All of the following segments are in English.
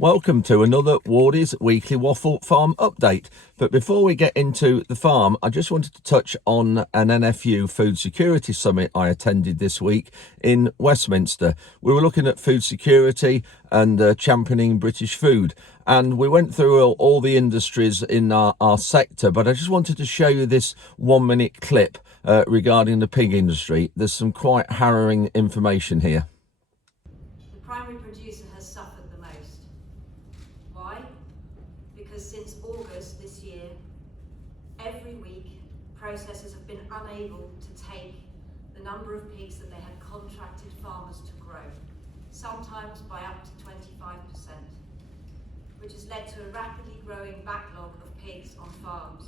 Welcome to another Wardy's Weekly Waffle Farm Update. But before we get into the farm, I just wanted to touch on an NFU Food Security Summit I attended this week in Westminster. We were looking at food security and championing British food. And we went through all the industries in our sector, but I just wanted to show you this 1-minute clip regarding the pig industry. There's some quite harrowing information here. The primary producer has suffered the most. Why? Because since August this year, every week, processors have been unable to take the number of pigs that they had contracted farmers to grow, sometimes by up to 25%, which has led to a rapidly growing backlog of pigs on farms.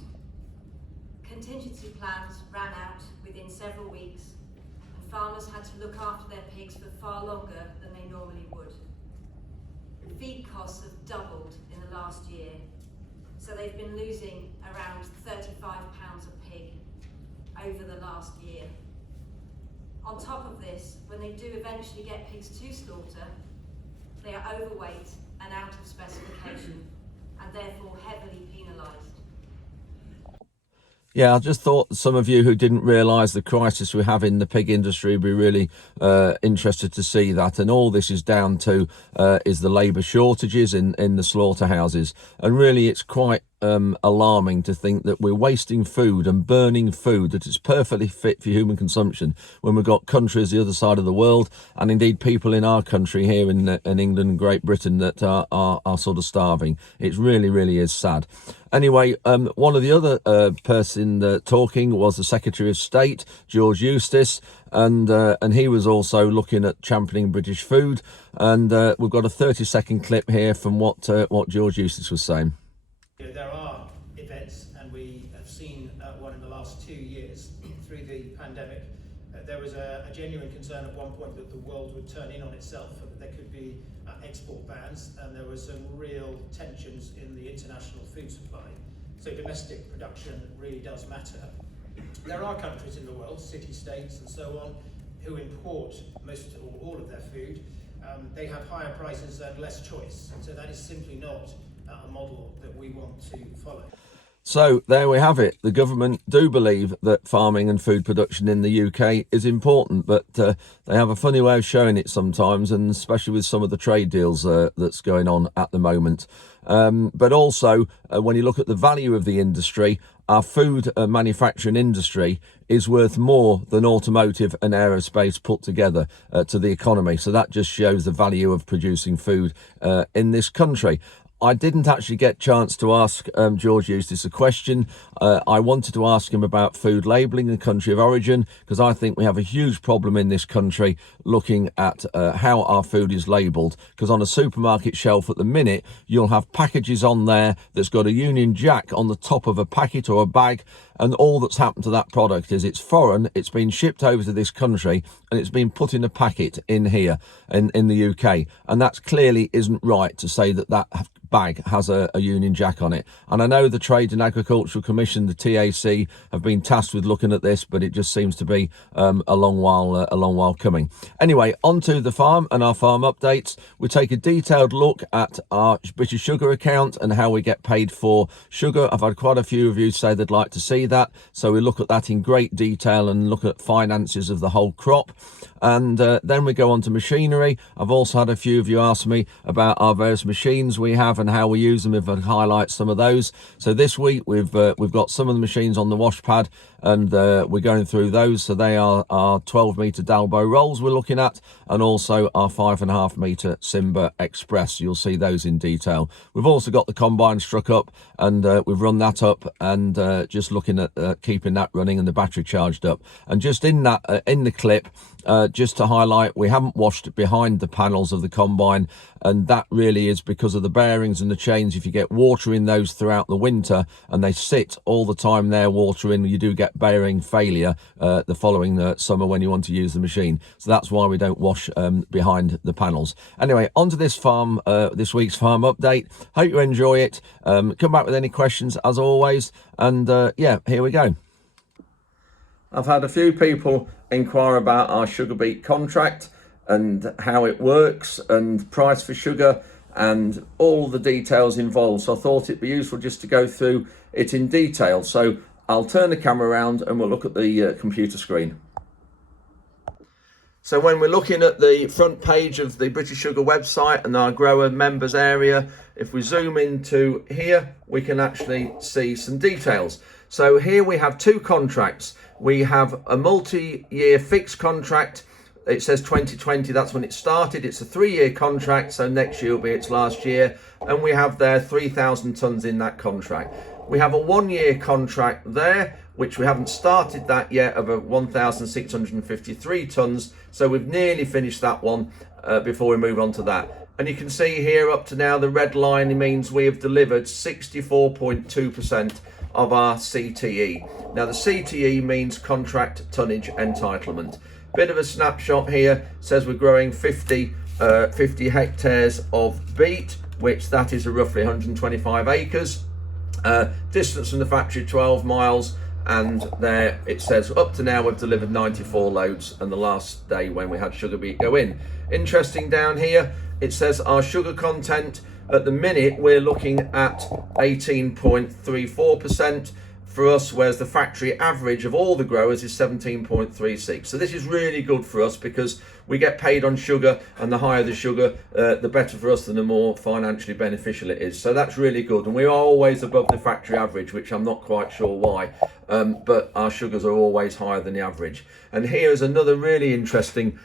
Contingency plans ran out within several weeks, and farmers had to look after their pigs for far longer than they normally would. Feed costs have doubled in the last year, so they've been losing around £35 a pig over the last year. On top of this, when they do eventually get pigs to slaughter, they are overweight and out of specification, and therefore heavily penalised. Yeah, I just thought some of you who didn't realise the crisis we have in the pig industry would be really interested to see that. And all this is down to is the labour shortages in the slaughterhouses. And really, it's quite alarming to think that we're wasting food and burning food that is perfectly fit for human consumption when we've got countries the other side of the world, and indeed people in our country here in England and Great Britain that are sort of starving. It really is sad. Anyway, one of the other person talking was the Secretary of State, George Eustice, and he was also looking at championing British food. And we've got a 30-second clip here from what George Eustice was saying. There are events, and we have seen one in the last 2 years through the pandemic. There was a genuine concern at one point that the world would turn in on itself, and that there could be export bans, and there were some real tensions in the international food supply. So domestic production really does matter. There are countries in the world, city-states and so on, who import most or all of their food. They have higher prices and less choice, and so that is simply not a model that we want to follow. So there we have it. The government do believe that farming and food production in the UK is important, but they have a funny way of showing it sometimes, and especially with some of the trade deals that's going on at the moment. But also, when you look at the value of the industry, our food manufacturing industry is worth more than automotive and aerospace put together to the economy. So that just shows the value of producing food in this country. I didn't actually get a chance to ask George Eustice a question. I wanted to ask him about food labelling and country of origin, because I think we have a huge problem in this country looking at how our food is labelled. Because on a supermarket shelf at the minute, you'll have packages on there that's got a Union Jack on the top of a packet or a bag, and all that's happened to that product is it's foreign, it's been shipped over to this country, and it's been put in a packet in here in the UK. And that clearly isn't right to say that bag has a Union Jack on it. And I know the Trade and Agricultural Commission, the TAC, have been tasked with looking at this, but it just seems to be a long while coming. Anyway, on to the farm and our farm updates. We take a detailed look at our British Sugar account and how we get paid for sugar. I've had quite a few of you say they'd like to see that, so we look at that in great detail and look at finances of the whole crop. And then we go on to machinery. I've also had a few of you ask me about our various machines we have and how we use them, if I highlight some of those. So this week we've got some of the machines on the wash pad, and we're going through those. So they are our 12-metre Dalbo rolls we're looking at, and also our 5.5-metre Simba Express. You'll see those in detail. We've also got the combine struck up, and we've run that up, and just looking at keeping that running and the battery charged up. And just in that in the clip, just to highlight, we haven't washed behind the panels of the combine, and that really is because of the bearings and the chains. If you get water in those throughout the winter and they sit all the time there watering, you do get bearing failure the following summer when you want to use the machine. So that's why we don't wash behind the panels. Anyway, on to this week's farm update. Hope you enjoy it. Come back with any questions as always, and yeah, here we go. I've had a few people inquire about our sugar beet contract and how it works and price for sugar and all the details involved. So I thought it'd be useful just to go through it in detail. So I'll turn the camera around and we'll look at the computer screen. So when we're looking at the front page of the British Sugar website and our grower members area, if we zoom into here, we can actually see some details. So here we have two contracts. We have a multi-year fixed contract. It says 2020, that's when it started. It's a 3-year contract, so next year will be its last year. And we have there 3,000 tonnes in that contract. We have a 1-year contract there, which we haven't started that yet, of a 1,653 tonnes. So we've nearly finished that one before we move on to that. And you can see here up to now, the red line means we have delivered 64.2% of our CTE. Now the CTE means contract tonnage entitlement. Bit of a snapshot here, says we're growing 50 hectares of beet, which that is roughly 125 acres. Distance from the factory 12 miles, and there it says up to now we've delivered 94 loads, and the last day when we had sugar beet go in. Interesting, down here it says our sugar content at the minute we're looking at 18.34% for us, whereas the factory average of all the growers is 17.36. So this is really good for us because we get paid on sugar, and the higher the sugar, the better for us and the more financially beneficial it is. So that's really good, and we are always above the factory average, which I'm not quite sure why, but our sugars are always higher than the average. And here is another really interesting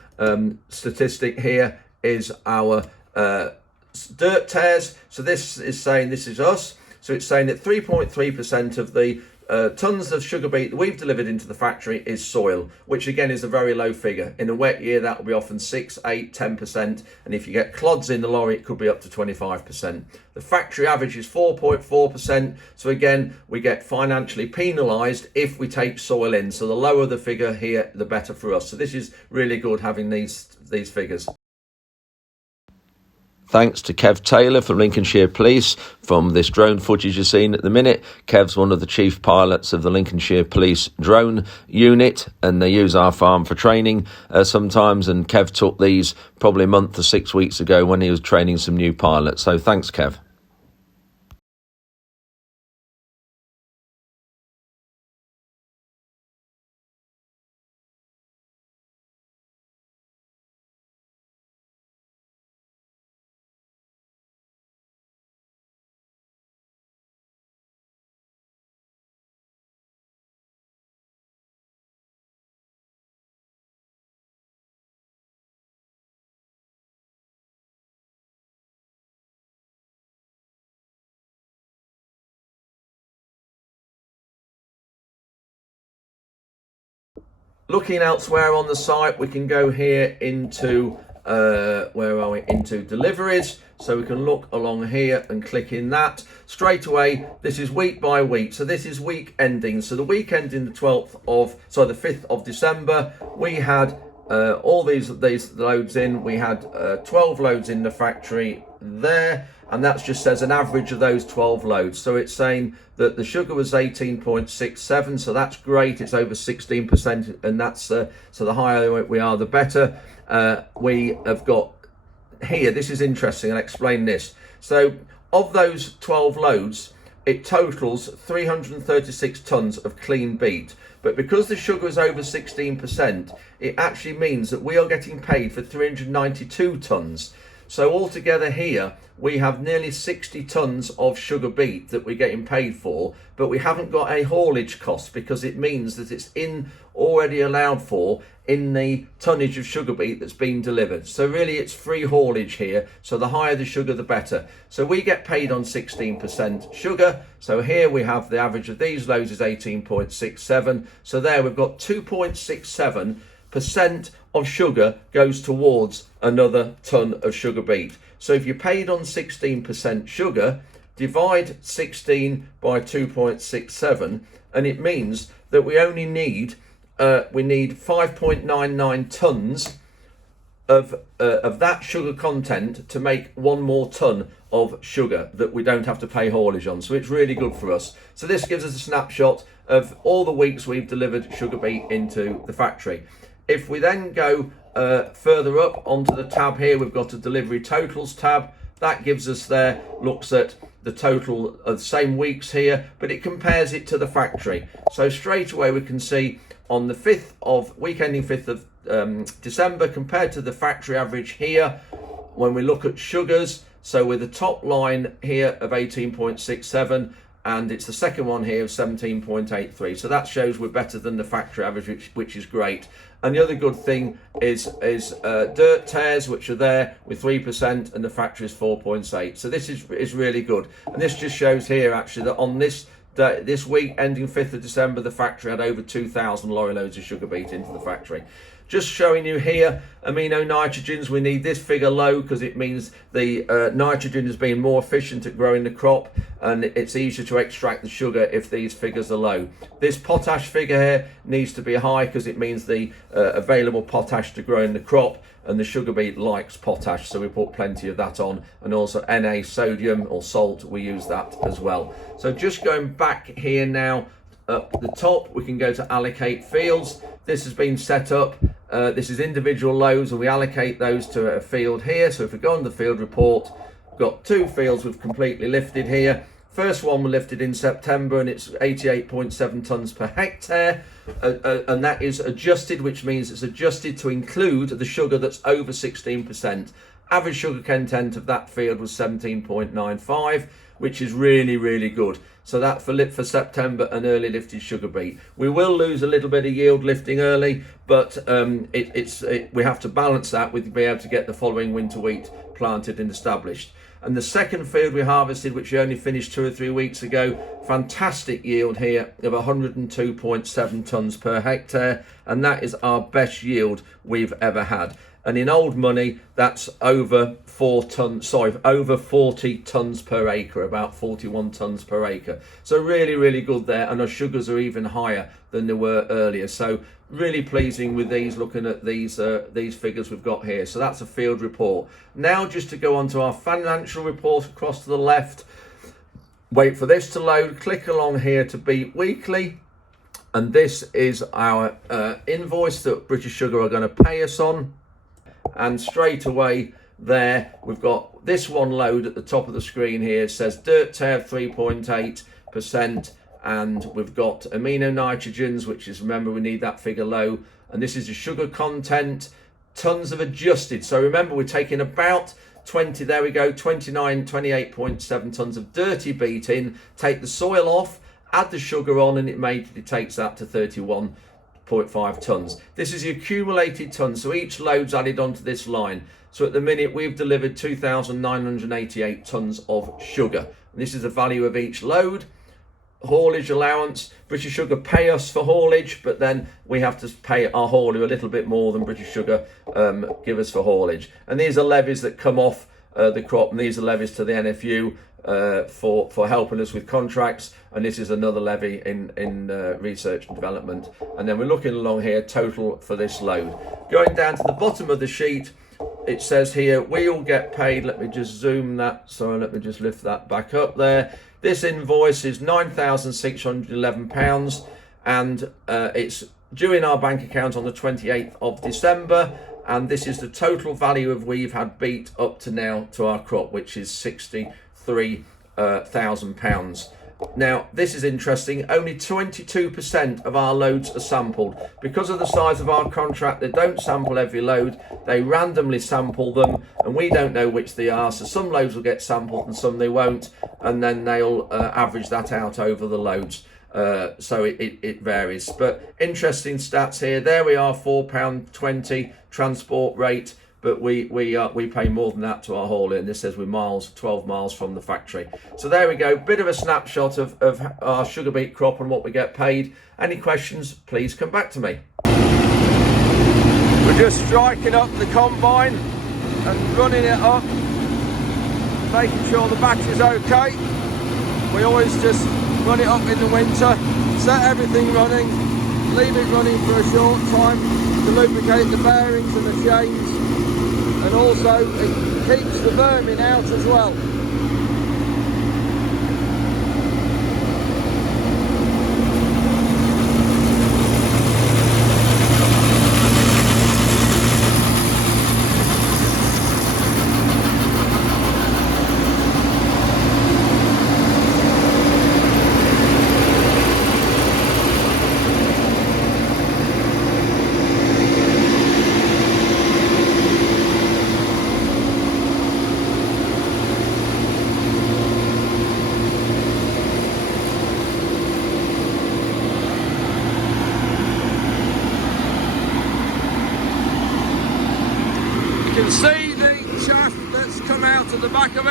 statistic. Here is our dirt tares. So this is saying, this is us. So it's saying that 3.3% of the tons of sugar beet that we've delivered into the factory is soil, which again is a very low figure. In a wet year, that will be often 6, 8, 10%. And if you get clods in the lorry, it could be up to 25%. The factory average is 4.4%. So again, we get financially penalised if we take soil in. So the lower the figure here, the better for us. So this is really good having these figures. Thanks to Kev Taylor from Lincolnshire Police from this drone footage you're seeing at the minute. Kev's one of the chief pilots of the Lincolnshire Police drone unit, and they use our farm for training sometimes. And Kev took these probably a month or 6 weeks ago when he was training some new pilots. So thanks, Kev. Looking elsewhere on the site, we can go here into where are we? Into deliveries. So we can look along here and click in that. Straight away, this is week by week. So this is week ending. So the week ending the 5th of December, we had all these loads in. We had 12 loads in the factory there, and that just says an average of those 12 loads. So it's saying that the sugar was 18.67, so that's great. It's over 16%, and that's so the higher we are, the better. We have got here, this is interesting, I'll explain this. So of those 12 loads, it totals 336 tonnes of clean beet. But because the sugar is over 16%, it actually means that we are getting paid for 392 tonnes. So altogether here, we have nearly 60 tonnes of sugar beet that we're getting paid for, but we haven't got a haulage cost because it means that it's already allowed for in the tonnage of sugar beet that's been delivered. So really it's free haulage here. So the higher the sugar, the better. So we get paid on 16% sugar. So here we have the average of these loads is 18.67. So there we've got 2.67% of sugar goes towards another ton of sugar beet. So if you're paid on 16% sugar, divide 16 by 2.67, and it means that we only need 5.99 tons of that sugar content to make one more ton of sugar that we don't have to pay haulage on. So it's really good for us. So this gives us a snapshot of all the weeks we've delivered sugar beet into the factory. If we then go further up onto the tab here, we've got a delivery totals tab. That gives us there, looks at the total of the same weeks here, but it compares it to the factory. So straight away we can see on the 5th of week ending 5th of December compared to the factory average here, when we look at sugars, so with the top line here of 18.67, and it's the second one here of 17.83. So that shows we're better than the factory average, which is great. And the other good thing is dirt tears, which are there with 3%, and the factory is 4.8. So this is really good. And this just shows here actually that on this week ending 5th of December, the factory had over 2,000 lorry loads of sugar beet into the factory. Just showing you here, amino nitrogens, we need this figure low because it means the nitrogen is being more efficient at growing the crop, and it's easier to extract the sugar if these figures are low. This potash figure here needs to be high because it means the available potash to grow in the crop, and the sugar beet likes potash, so we put plenty of that on, and also Na, sodium or salt, we use that as well. So just going back here now, up the top we can go to allocate fields. This has been set up, this is individual loads, and we allocate those to a field here. So if we go on the field report, we've got 2 fields we've completely lifted here. First one we lifted in September, and it's 88.7 tonnes per hectare, and that is adjusted, which means it's adjusted to include the sugar that's over 16%. Average sugar content of that field was 17.95, which is really good. So that for September and early lifted sugar beet. We will lose a little bit of yield lifting early, but we have to balance that with being able to get the following winter wheat planted and established. And the second field we harvested, which we only finished 2 or 3 weeks ago, fantastic yield here of 102.7 tonnes per hectare, and that is our best yield we've ever had. And in old money, that's over 40 tonnes per acre, about 41 tonnes per acre. So really good there, and our sugars are even higher than they were earlier. So really pleasing with these, looking at these figures we've got here. So that's a field report. Now just to go on to our financial report across to the left, wait for this to load, click along here to Beet Weekly, and this is our invoice that British Sugar are going to pay us on. And straight away there we've got this one load at the top of the screen here. It says dirt tear 3.8%, and we've got amino nitrogens, which is, remember, we need that figure low, and this is the sugar content. Tons of adjusted, so remember we're taking about 28.7 tonnes of dirty beet in, take the soil off, add the sugar on, and it takes that to 31.5 tonnes. This is the accumulated tonnes, so each load's added onto this line. So at the minute we've delivered 2,988 tonnes of sugar. And this is the value of each load. Haulage allowance, British Sugar pay us for haulage, but then we have to pay our hauler a little bit more than British Sugar give us for haulage. And these are levies that come off the crop, and these are levies to the NFU for helping us with contracts, and this is another levy in research and development. And then we're looking along here, total for this load. Going down to the bottom of the sheet, it says here we'll get paid. Let me just zoom that, sorry, let me just lift that back up there. This invoice is £9,611, and it's due in our bank account on the 28th of December, and this is the total value of we've had beet up to now to our crop, which is £63,000. Now this is interesting, only 22% of our loads are sampled. Because of the size of our contract, they don't sample every load, they randomly sample them, and we don't know which they are, so some loads will get sampled and some they won't, and then they'll average that out over the loads. So it varies, but interesting stats here. There we are, £4.20 transport rate, but we pay more than that to our hauler, and this says we're 12 miles from the factory. So there we go, bit of a snapshot of our sugar beet crop and what we get paid. Any questions, please come back to me. We're just striking up the combine and running it up, making sure the battery's okay. We always just run it up in the winter, set everything running, leave it running for a short time to lubricate the bearings and the chains, and also it keeps the vermin out as well.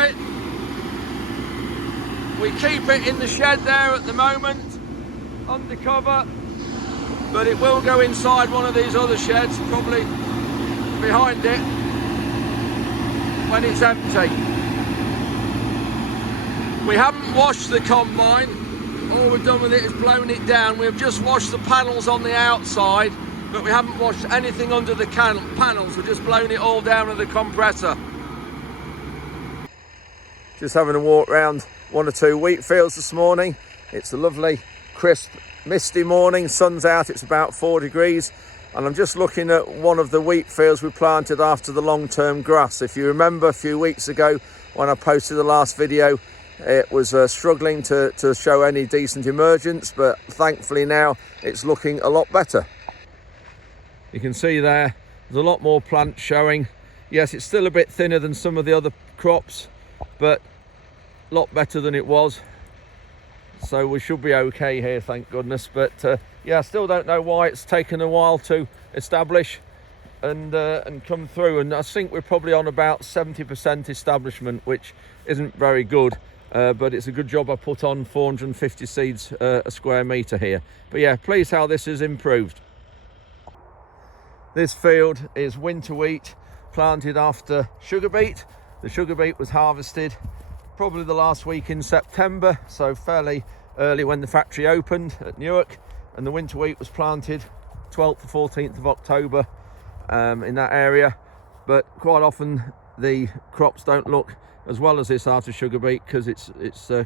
it. We keep it in the shed there at the moment, undercover, but it will go inside one of these other sheds, probably behind it, when it's empty. We haven't washed the combine. All we've done with it is blown it down. We've just washed the panels on the outside, but we haven't washed anything under the panels. We've just blown it all down with the compressor. Just having a walk around one or two wheat fields this morning. It's a lovely, crisp, misty morning. Sun's out, it's about 4 degrees. And I'm just looking at one of the wheat fields we planted after the long-term grass. If you remember a few weeks ago when I posted the last video, it was struggling to show any decent emergence, but thankfully now it's looking a lot better. You can see there's a lot more plants showing. Yes, it's still a bit thinner than some of the other crops, but a lot better than it was. So we should be okay here, thank goodness. But yeah, I still don't know why it's taken a while to establish and come through. And I think we're probably on about 70% establishment, which isn't very good. But it's a good job I put on 450 seeds a square metre here. But yeah, pleased how this has improved. This field is winter wheat planted after sugar beet. The sugar beet was harvested probably the last week in September, so fairly early when the factory opened at Newark, and the winter wheat was planted 12th to 14th of October in that area. But quite often the crops don't look as well as this after sugar beet because it's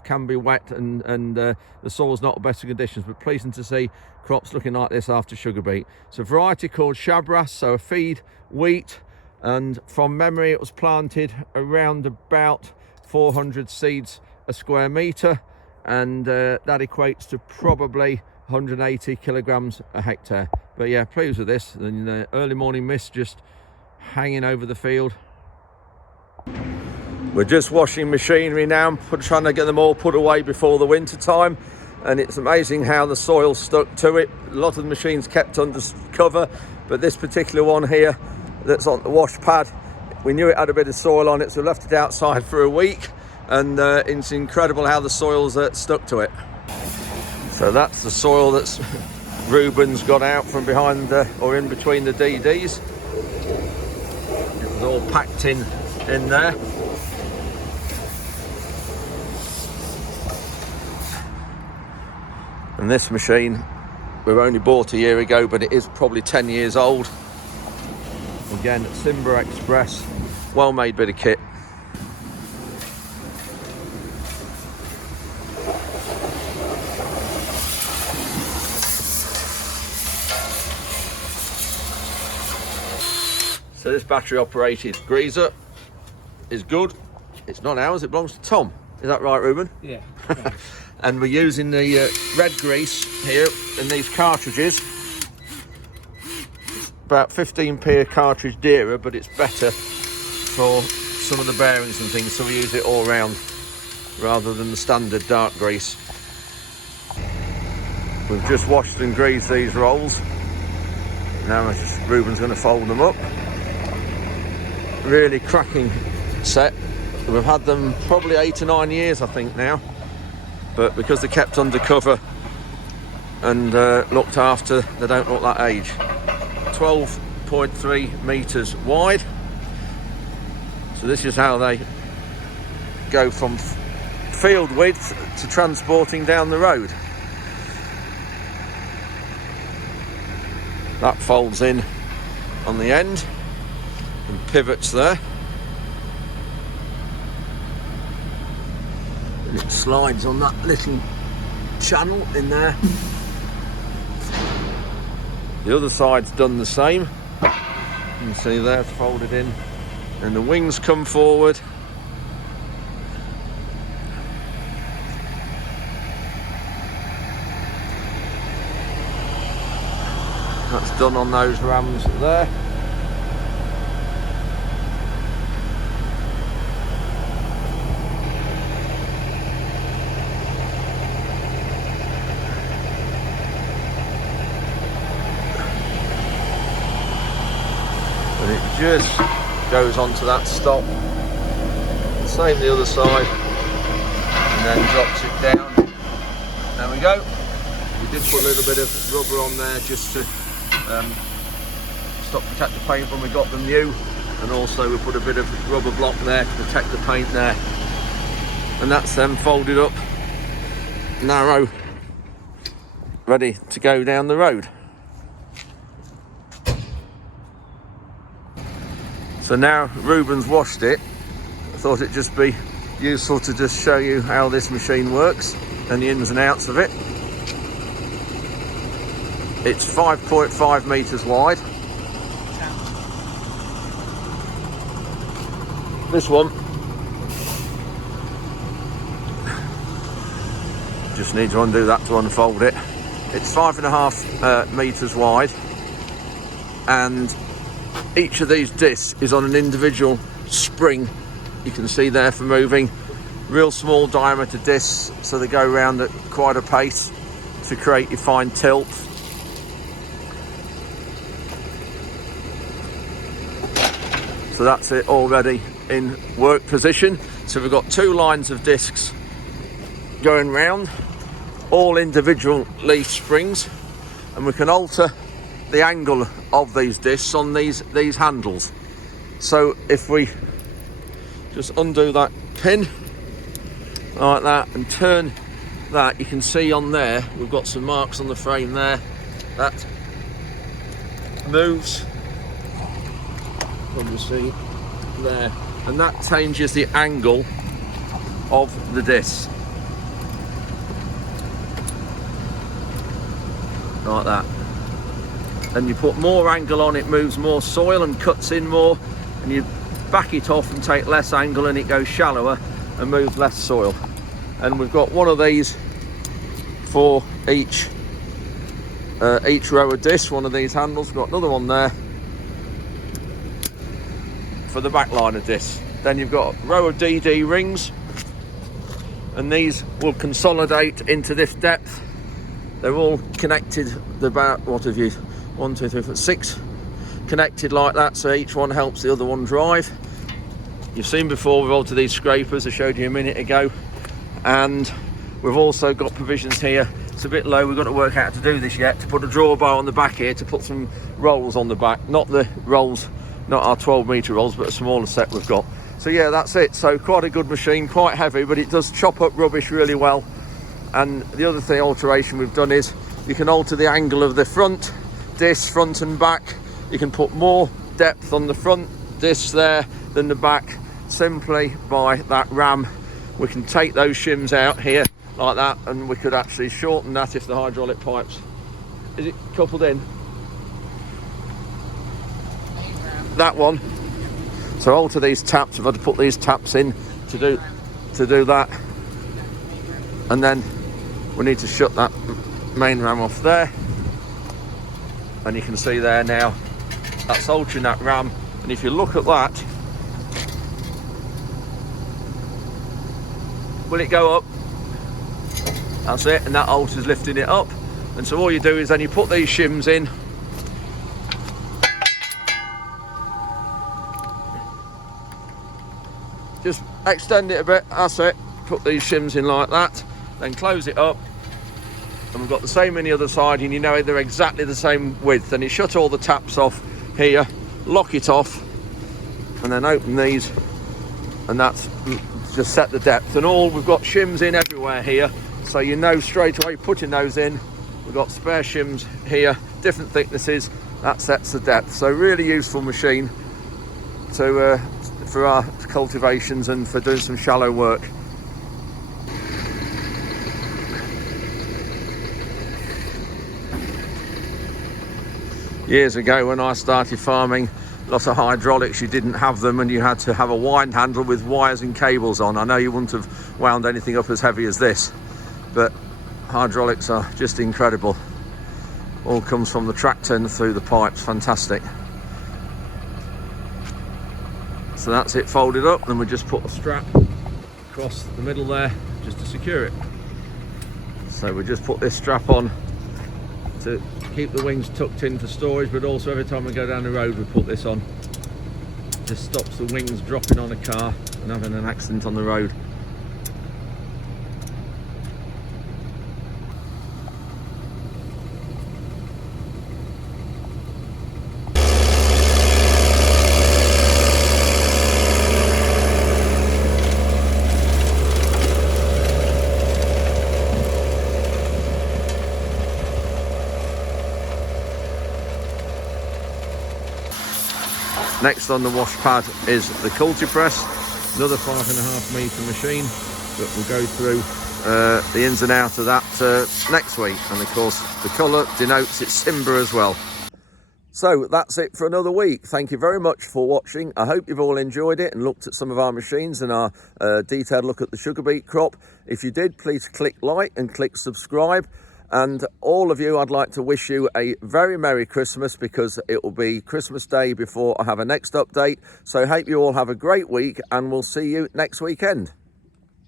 can be wet and the soil's not in better conditions. But pleasing to see crops looking like this after sugar beet. It's a variety called Shabras, so a feed wheat, and from memory it was planted around about 400 seeds a square metre, and that equates to probably 180 kilograms a hectare. But yeah, pleased with this. And the early morning mist just hanging over the field. We're just washing machinery now, trying to get them all put away before the winter time, and it's amazing how the soil stuck to it. A lot of the machines kept under cover, but this particular one here that's on the wash pad, we knew it had a bit of soil on it, so we left it outside for a week, and it's incredible how the soil's stuck to it. So that's the soil that's Ruben's got out from behind or in between the DDs. It was all packed in there. And this machine we've only bought a year ago, but it is probably 10 years old. Again, Simba Express, well made bit of kit. So this battery operated greaser is good. It's not ours, it belongs to Tom. Is that right, Ruben? Yeah. And we're using the red grease here in these cartridges. About 15p a cartridge dearer, but it's better for some of the bearings and things, so we use it all round rather than the standard dark grease. We've just washed and greased these rolls. Now Ruben's going to fold them up. Really cracking set. We've had them probably 8 or 9 years, I think now, but because they're kept under cover and looked after, they don't look that age. 12.3 meters wide. So this is how they go from field width to transporting down the road. That folds in on the end and pivots there. And it slides on that little channel in there. The other side's done the same. You can see there it's folded in, and the wings come forward. That's done on those rams there. And it just goes onto that stop. So Same the other side, and then drops it down. There we go. We did put a little bit of rubber on there just to protect the paint when we got them new, and also we put a bit of rubber block there to protect the paint there. And that's them folded up, narrow, ready to go down the road. So now Ruben's washed it, I thought it'd just be useful to just show you how this machine works and the ins and outs of it. It's 5.5 metres wide. This one just need to undo that to unfold it. It's 5.5 metres wide, and each of these discs is on an individual spring. You can see there for moving. Real small diameter discs, so they go around at quite a pace to create your fine tilt. So that's it already in work position. So we've got 2 lines of discs going round, all individual leaf springs, and we can alter the angle of these discs on these handles. So if we just undo that pin like that and turn that, you can see on there we've got some marks on the frame there. That moves, you see there, and that changes the angle of the disc like that. And you put more angle on, it moves more soil and cuts in more, and you back it off and take less angle and it goes shallower and moves less soil. And we've got one of these for each row of disc, one of these handles. We've got another one there for the back line of disc. Then you've got a row of DD rings, and these will consolidate into this depth. They're all connected about, what have you, 1, 2, 3, 4, 6 connected like that, so each one helps the other one drive. You've seen before we've altered these scrapers, I showed you a minute ago, and we've also got provisions here. It's a bit low, we've got to work out how to do this yet, to put a drawbar on the back here to put some rolls on the back, not the rolls, not our 12 metre rolls, but a smaller set we've got. So yeah, that's it. So quite a good machine, quite heavy, but it does chop up rubbish really well. And the other thing alteration we've done is you can alter the angle of the front disc, front and back. You can put more depth on the front disc there than the back, simply by that ram. We can take those shims out here like that, and we could actually shorten that if the hydraulic pipes, is it coupled in? That one. So alter these taps, if I had to put these taps in to do that, and then we need to shut that main ram off there, and you can see there now that's altering that ram. And if you look at that, will it go up? That's it, and that alters lifting it up. And so all you do is then you put these shims in, just extend it a bit, that's it, put these shims in like that, then close it up, and we've got the same in the other side, and you know they're exactly the same width. And you shut all the taps off here, lock it off, and then open these, and that's just set the depth. And all we've got shims in everywhere here, so you know straight away putting those in. We've got spare shims here, different thicknesses, that sets the depth. So really useful machine to for our cultivations and for doing some shallow work. Years ago when I started farming, lots of hydraulics, you didn't have them, and you had to have a wind handle with wires and cables on. I know you wouldn't have wound anything up as heavy as this, but hydraulics are just incredible. All comes from the tractor and through the pipes, fantastic. So that's it folded up, then we just put a strap across the middle there just to secure it. So we just put this strap on to keep the wings tucked in for storage, but also every time we go down the road we put this on. just stops the wings dropping on a car and having an accident on the road. Next on the wash pad is the Cultipress, another 5.5 metre machine that will go through the ins and outs of that next week. And of course the colour denotes it's Simba as well. So that's it for another week. Thank you very much for watching. I hope you've all enjoyed it and looked at some of our machines and our detailed look at the sugar beet crop. If you did, please click like and click subscribe. And all of you, I'd like to wish you a very Merry Christmas, because it will be Christmas Day before I have a next update. So I hope you all have a great week, and we'll see you next weekend.